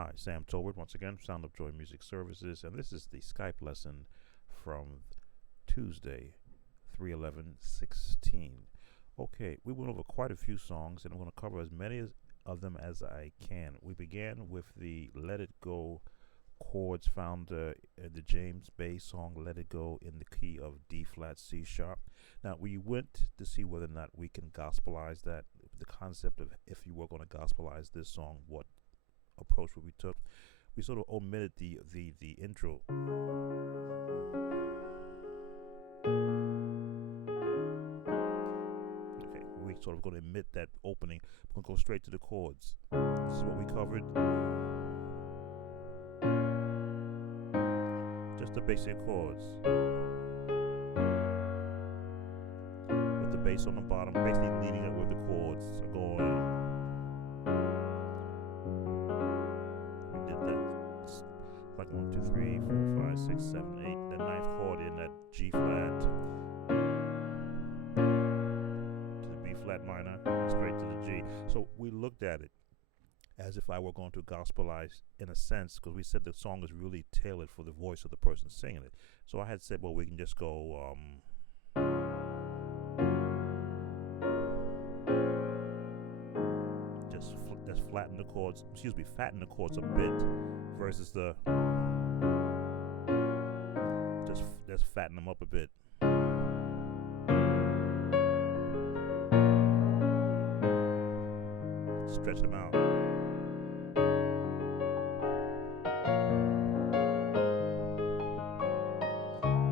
Hi, Sam Tolbert once again, Sound of Joy Music Services, and this is the Skype lesson from Tuesday, 3/11/16. Okay, we went over quite a few songs, and I'm going to cover as many of them as I can. We began with the Let It Go chords found in the James Bay song Let It Go in the key of D flat C sharp. Now, we went to see whether or not we can gospelize that, the concept of if you were going to gospelize this song, what approach we took. We sort of omitted the intro. Okay, we sort of going to omit that opening. We're going to go straight to the chords. This is what we covered. Just the basic chords with the bass on the bottom, basically leading it with the chords going. Like 1, 2, 3, 4, 5, 6, 7, 8. The ninth chord in that G flat to the B flat minor, straight to the G. So we looked at it as if I were going to gospelize in a sense, because we said the song is really tailored for the voice of the person singing it. So I had said, well, we can just go just flatten the chords. Fatten the chords a bit versus the. Just fatten them up a bit. Stretch them out.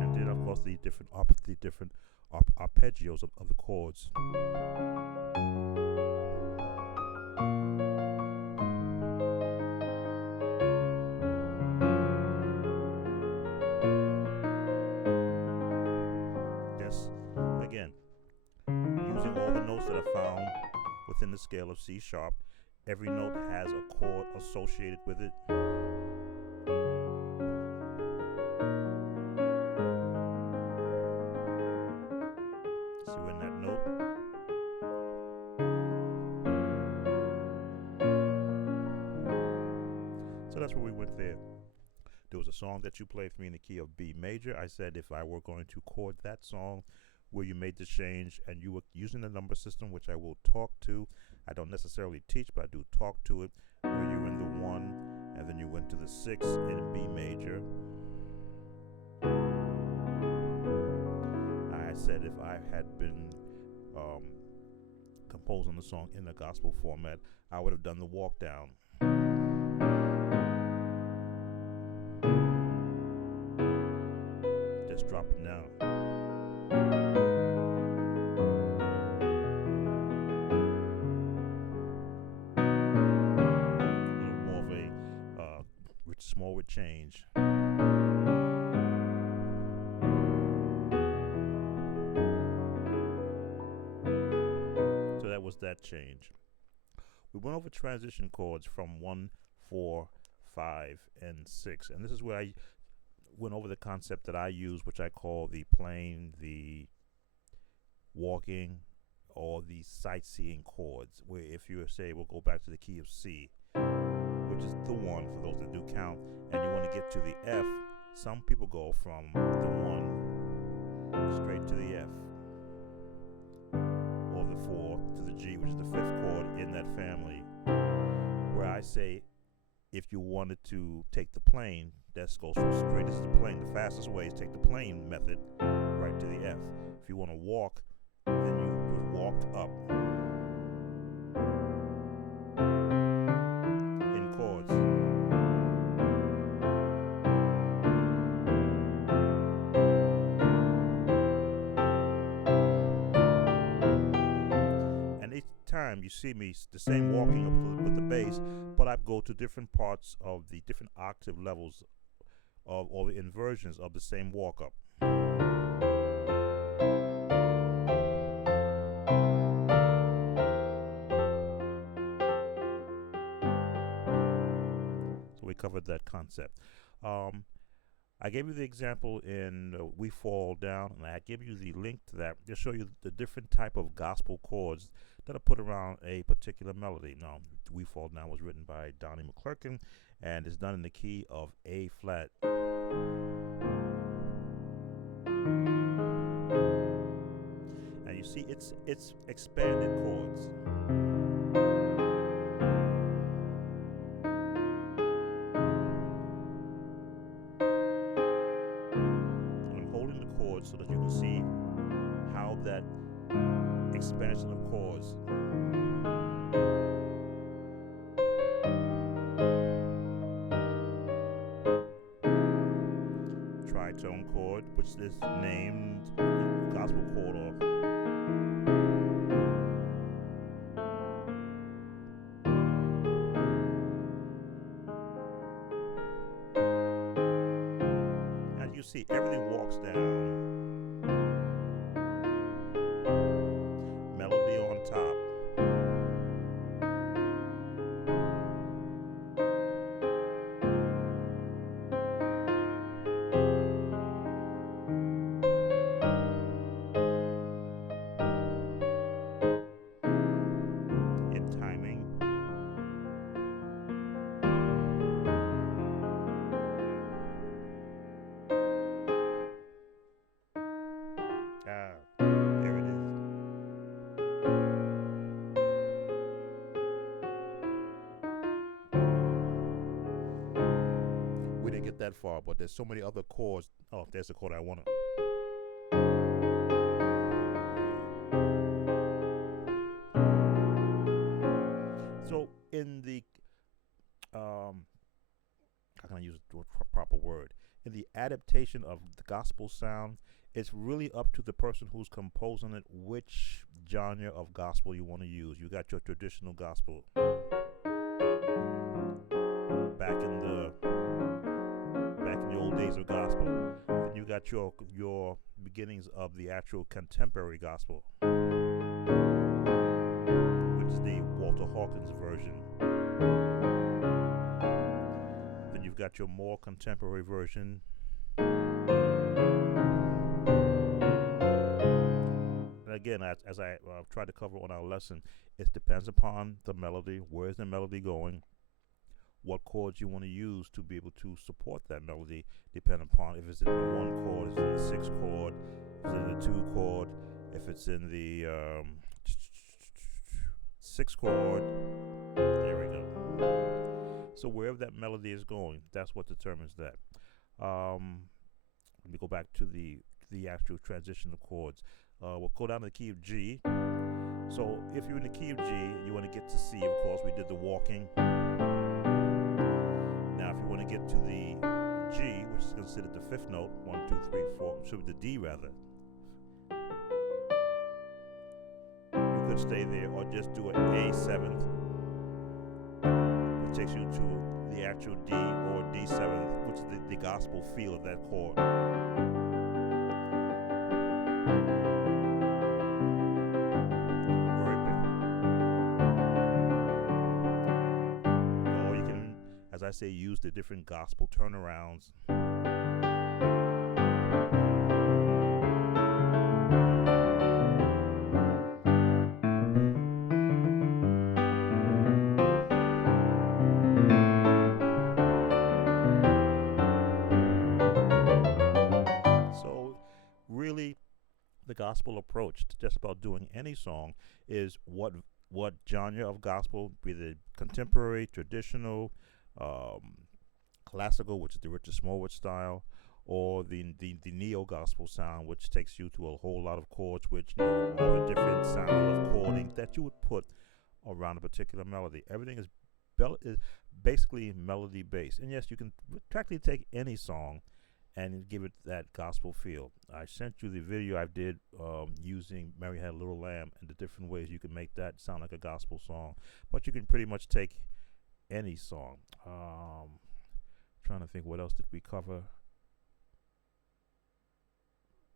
And then, of course, the different arpeggios of the chords. Again, using all the notes that are found within the scale of C sharp, every note has a chord associated with it. See, we're in that note. So that's where we went there. There was a song that you played for me in the key of B major. I said if I were going to chord that song where you made the change and you were using the number system, which I will talk to. I don't necessarily teach, but I do talk to it, where you're in the 1 and then you went to the 6 in B major. I said if I had been composing the song in the gospel format, I would have done the walk down. Just drop it down. Small with change. So that was that change. We went over transition chords from 1, 4, 5, and 6. And this is where I went over the concept that I use, which I call the playing, the walking, or the sightseeing chords, where if you say, we'll go back to the key of C, which is the 1 for those that do count, and you want to get to the F, some people go from the 1 straight to the F, or the 4 to the G, which is the 5th chord in that family, where I say if you wanted to take the plane, that goes from straight as the plane. The fastest way is take the plane method right to the F. If you want to walk, then you would walk up. Chords. And each time you see me, the same walking up with the bass, but I go to different parts of the different octave levels of all the inversions of the same walk up. We covered that concept. I gave you the example in We Fall Down, and I give you the link to that to show you the different type of gospel chords that are put around a particular melody. Now, We Fall Down was written by Donnie McClurkin, and it's done in the key of A flat. Now you see it's expanded chords. And I'm holding the chords so that you can see how that expansion of chords tritone chord, which is named gospel chord off. As you see, everything walks down. Melody on top. There it is. We didn't get that far, but there's so many other chords. Oh, there's the chord I want to. So in the how can I use the proper word? In the adaptation of the gospel sound, it's really up to the person who's composing it which genre of gospel you want to use. You got your traditional gospel back in the old days of gospel. Then you got your beginnings of the actual contemporary gospel, which is the Walter Hawkins version. Then you've got your more contemporary version. Again, as I tried to cover on our lesson, it depends upon the melody. Where is the melody going? What chords you want to use to be able to support that melody, depending upon if it's in the 1 chord, if it's in the 6 chord, if it's in the 2 chord, if it's in the 6 chord. There we go. So wherever that melody is going, that's what determines that. Let me go back to the actual transitional chords. We'll go down to the key of G. So if you're in the key of G, you want to get to C. Of course, we did the walking. Now, if you want to get to the G, which is considered the 5th note, 1, 2, 3, 4, so the D rather, you could stay there or just do an A7th, which takes you to the actual D or D7th, which is the gospel feel of that chord. As I say, use the different gospel turnarounds. So really, the gospel approach to just about doing any song is what genre of gospel, be it contemporary, traditional, classical, which is the Richard Smallwood style, or the neo-gospel sound, which takes you to a whole lot of chords, which all the different sound of chording that you would put around a particular melody. Everything is basically melody based. And yes, you can practically take any song and give it that gospel feel. I sent you the video I did using Mary Had a Little Lamb and the different ways you can make that sound like a gospel song. But you can pretty much take any song. Trying to think, what else did we cover?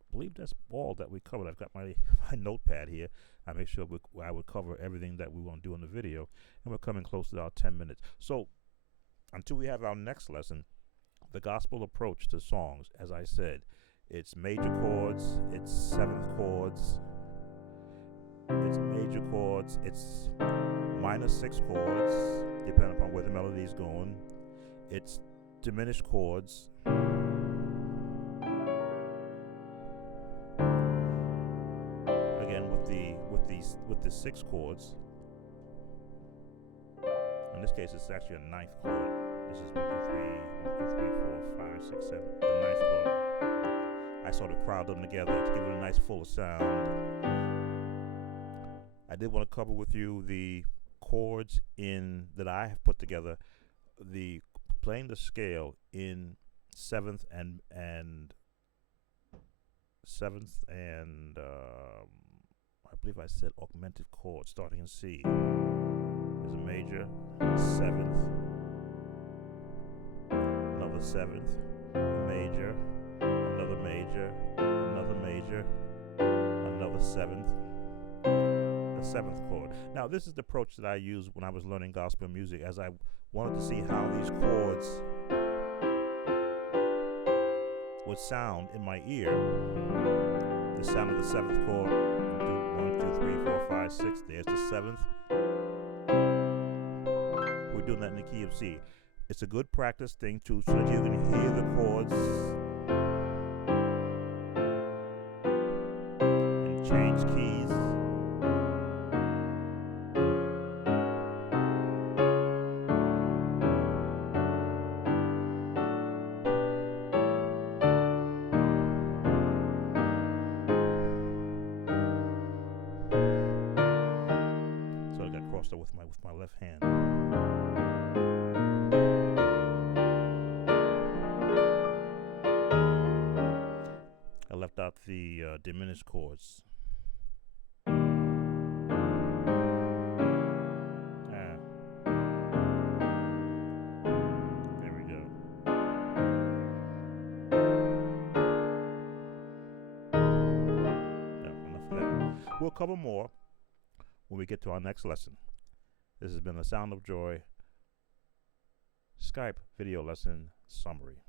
I believe that's all that we covered. I've got my notepad here. I make sure I would cover everything that we want to do in the video, and we're coming close to our 10 minutes. So until we have our next lesson, the gospel approach to songs, as I said, it's major chords, it's 7th chords, it's major chords, it's minor 6 chords, depending upon where the melody is going. It's diminished chords. Again, with the 6 chords. In this case, it's actually a 9th chord. This is 1, 2, 3, 4, 5, 6, 7, the 9th chord. I sort of crowd them together to give it a nice fuller sound. I did want to cover with you the chords that I have put together, playing the scale in 7th and I believe I said augmented chords starting in C. There's a major, 7th, another 7th, a major, another major, another major, another 7th, the 7th chord. Now, this is the approach that I used when I was learning gospel music, as I wanted to see how these chords would sound in my ear. The sound of the 7th chord. 1, 2, 3, 4, 5, 6. There's the 7th. We're doing that in the key of C. It's a good practice thing too, so that you can hear the chords and change keys. So I got crossed over with my left hand. I left out the diminished chords. There we go. No, enough of that. We'll cover more when we get to our next lesson. This has been the Sound of Joy Skype video lesson summary.